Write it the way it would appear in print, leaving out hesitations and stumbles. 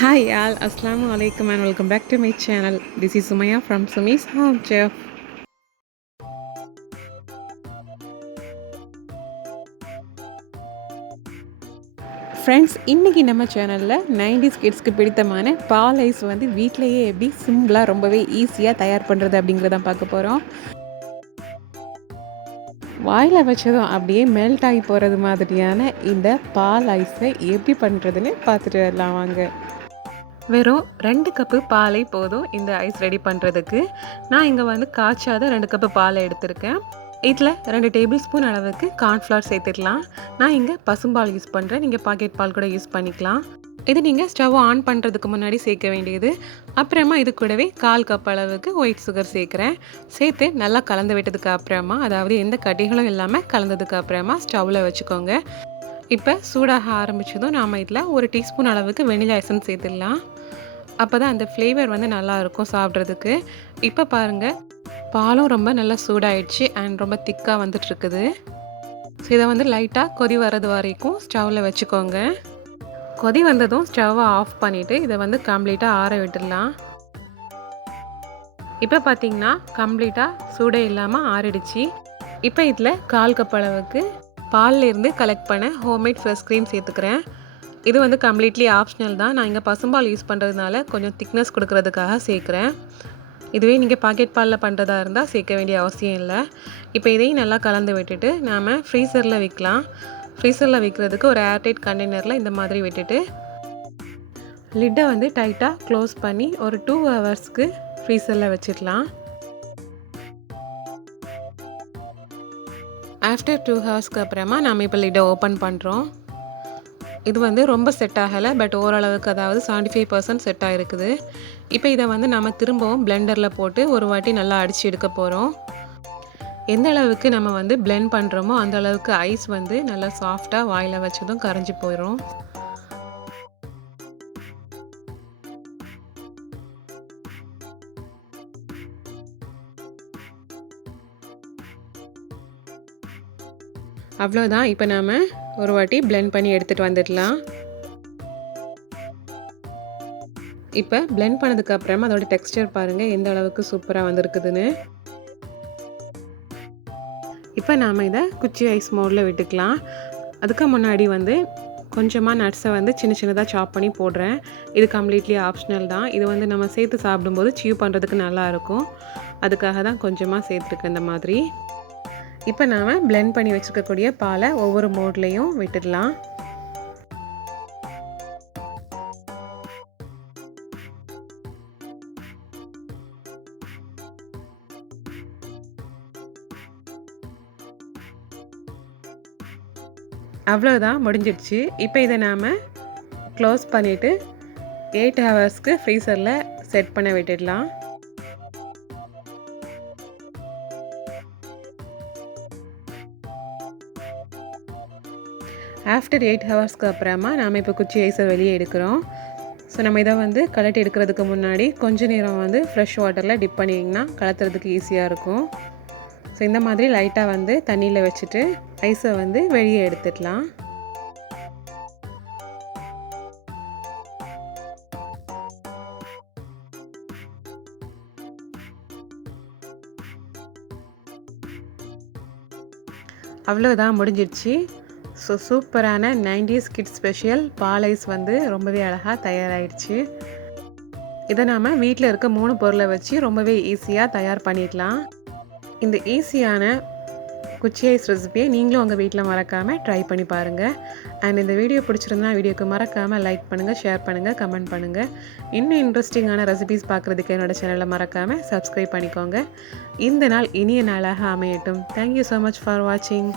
Hi all, Assalamu alaikum and welcome back to my channel. This is Sumaya from Sumi's Home Chef. Friends, இன்றைக்கி நம்ம சேனலில் 90s கிட்ஸ்க்கு பிடித்தமான பால் ice வந்து வீட்டிலையே எப்படி சிம்பிளாக ரொம்பவே ஈஸியாக தயார் பண்ணுறது அப்படிங்கிறத பார்க்க போகிறோம். வாயில் வச்சதும் அப்படியே மெல்ட் ஆகி போகிறது மாதிரியான இந்த பால் ஐஸை எப்படி பண்ணுறதுன்னு பார்த்துட்டு வரலாம் வாங்க. வெறும் 2 கப்பு பாலை போதும் இந்த ஐஸ் ரெடி பண்ணுறதுக்கு. நான் இங்கே வந்து காய்ச்சாத 2 கப்பு பாலை எடுத்திருக்கேன். இதில் 2 டேபிள் ஸ்பூன் அளவுக்கு கார்ன்ஃப்ளவர் சேர்த்துக்கலாம். நான் இங்கே பசும்பால் யூஸ் பண்ணுறேன், நீங்கள் பாக்கெட் பால் கூட யூஸ் பண்ணிக்கலாம். இது நீங்கள் ஸ்டவ் ஆன் பண்ணுறதுக்கு முன்னாடி சேர்க்க வேண்டியது. அப்புறமா இது கூடவே 1/4 கப் அளவுக்கு ஒயிட் சுகர் சேர்க்குறேன். சேர்த்து நல்லா கலந்து விட்டதுக்கு அப்புறமா, அதாவது எந்த கட்டிகளும் இல்லாமல் கலந்ததுக்கு அப்புறமா ஸ்டவ்வில் வச்சுக்கோங்க. இப்போ சூடாக ஆரம்பித்ததும் நாம் இதில் 1 டீஸ்பூன் அளவுக்கு வெனிலா எசன்ஸ் சேர்த்துடலாம். அப்போ தான் அந்த ஃப்ளேவர் வந்து நல்லாயிருக்கும் சாப்பிட்றதுக்கு. இப்போ பாருங்கள், பாலும் ரொம்ப நல்லா சூடாயிடுச்சு அண்ட் ரொம்ப திக்காக வந்துட்டுருக்குது. ஸோ இதை வந்து லைட்டாக கொதி வர்றது வரைக்கும் ஸ்டவ்வில் வச்சுக்கோங்க. கொதி வந்ததும் ஸ்டவ்வை ஆஃப் பண்ணிவிட்டு இதை வந்து கம்ப்ளீட்டாக ஆற விட்டுடலாம். இப்போ பார்த்திங்கன்னா கம்ப்ளீட்டாக சூடே இல்லாமல் ஆறிடுச்சு. இப்போ இதில் 1/4 கப் அளவுக்கு பாலில் இருந்து கலெக்ட் பண்ண ஹோம்மேட் ஃப்ரெஷ் க்ரீம் சேர்த்துக்கிறேன். இது வந்து கம்ப்ளீட்லி ஆப்ஷனல் தான். நான் இங்கே பசும்பால் யூஸ் பண்ணுறதுனால கொஞ்சம் திக்னஸ் கொடுக்கறதுக்காக சேர்க்குறேன். இதுவே நீங்கள் பாக்கெட் பாலில் பண்ணுறதா இருந்தால் சேர்க்க வேண்டிய அவசியம் இல்லை. இப்போ இதையும் நல்லா கலந்து விட்டுட்டு நாம் ஃப்ரீசரில் வைக்கலாம். ஃப்ரீசரில் வைக்கிறதுக்கு ஒரு ஏர்டைட் கண்டெய்னரில் இந்த மாதிரி விட்டுட்டு லிட்டை வந்து டைட்டாக க்ளோஸ் பண்ணி ஒரு 2 ஹவர்ஸ்க்கு ஃப்ரீசரில் வச்சிடலாம். ஆஃப்டர் 2 ஹவர்ஸ்க்கு அப்புறமா நாம் இப்போ லிட்டை ஓப்பன் பண்ணுறோம். இது வந்து ரொம்ப செட் ஆகலை, பட் ஓரளவுக்கு, அதாவது 75% செட் ஆகிருக்குது. இப்போ இதை வந்து நம்ம திரும்பவும் பிளெண்டரில் போட்டு ஒரு வாட்டி நல்லா அடித்து எடுக்க போகிறோம். எந்த அளவுக்கு நம்ம வந்து பிளெண்ட் பண்ணுறோமோ அந்த அளவுக்கு ஐஸ் வந்து நல்லா சாஃப்டாக வாயில் வச்சதும் கரைஞ்சி போயிடும். அவ்வளோதான். இப்போ நாம் ஒரு வாட்டி பிளெண்ட் பண்ணி எடுத்துகிட்டு வந்துடலாம். இப்போ பிளெண்ட் பண்ணதுக்கு அப்புறமா அதோட டெக்ஸ்டர் பாருங்கள் எந்த அளவுக்கு சூப்பராக வந்திருக்குதுன்னு. இப்போ நாம் இதை குச்சி ஐஸ் மோடில் விட்டுக்கலாம். அதுக்கு முன்னாடி வந்து கொஞ்சமாக நட்ஸை வந்து சின்ன சின்னதாக சாப் பண்ணி போடுறேன். இது கம்ப்ளீட்லி ஆப்ஷனல் தான். இது வந்து நம்ம சேர்த்து சாப்பிடும்போது சீவ் பண்ணுறதுக்கு நல்லாயிருக்கும். அதுக்காக தான் கொஞ்சமாக சேர்த்துருக்கேன் இந்த மாதிரி. இப்போ நாம் பிளெண்ட் பண்ணி வச்சுருக்கக்கூடிய பாலை ஒவ்வொரு மோட்லேயும் விட்டுடலாம். அவ்வளோதான், முடிஞ்சிடுச்சு. இப்போ இதை நாம் க்ளோஸ் பண்ணிவிட்டு 8 ஹவர்ஸ்க்கு ஃப்ரீசரில் செட் பண்ண விட்டுடலாம். ஆஃப்டர் 8 ஹவர்ஸ்க்கு அப்புறமா நாம் இப்போ குச்சி ஐஸை வெளியே எடுக்கிறோம். ஸோ நம்ம இதை வந்து கலட்டி எடுக்கிறதுக்கு முன்னாடி கொஞ்சம் நேரம் வந்து ஃப்ரெஷ் வாட்டரில் டிப் பண்ணிங்கன்னா கலத்துறதுக்கு ஈஸியாக இருக்கும். ஸோ இந்த மாதிரி லைட்டாக வந்து தண்ணியில் வச்சுட்டு ஐஸை வந்து வெளியே எடுத்துடலாம். அவ்வளோதான், முடிஞ்சிடுச்சு. ஸோ சூப்பரான 90s கிட்ஸ் ஸ்பெஷல் பால் ஐஸ் வந்து ரொம்பவே அழகாக தயாராகிடுச்சு. இதை நாம் வீட்டில் இருக்க 3 பொருளை வச்சு ரொம்பவே ஈஸியாக தயார் பண்ணிடலாம். இந்த ஈஸியான குச்சி ஐஸ் ரெசிபியை நீங்களும் உங்கள் வீட்டில் மறக்காமல் ட்ரை பண்ணி பாருங்கள். அண்ட் இந்த வீடியோ பிடிச்சிருந்தா வீடியோக்கு மறக்காமல் லைக் பண்ணுங்கள், ஷேர் பண்ணுங்கள், கமெண்ட் பண்ணுங்கள். இன்னும் இன்ட்ரெஸ்டிங்கான ரெசிபிஸ் பார்க்குறதுக்கு என்னோடய சேனலை மறக்காமல் சப்ஸ்கிரைப் பண்ணிக்கோங்க. இந்த நாள் இனிய நாளாக அமையட்டும். தேங்க்யூ ஸோ மச் ஃபார் வாட்சிங்.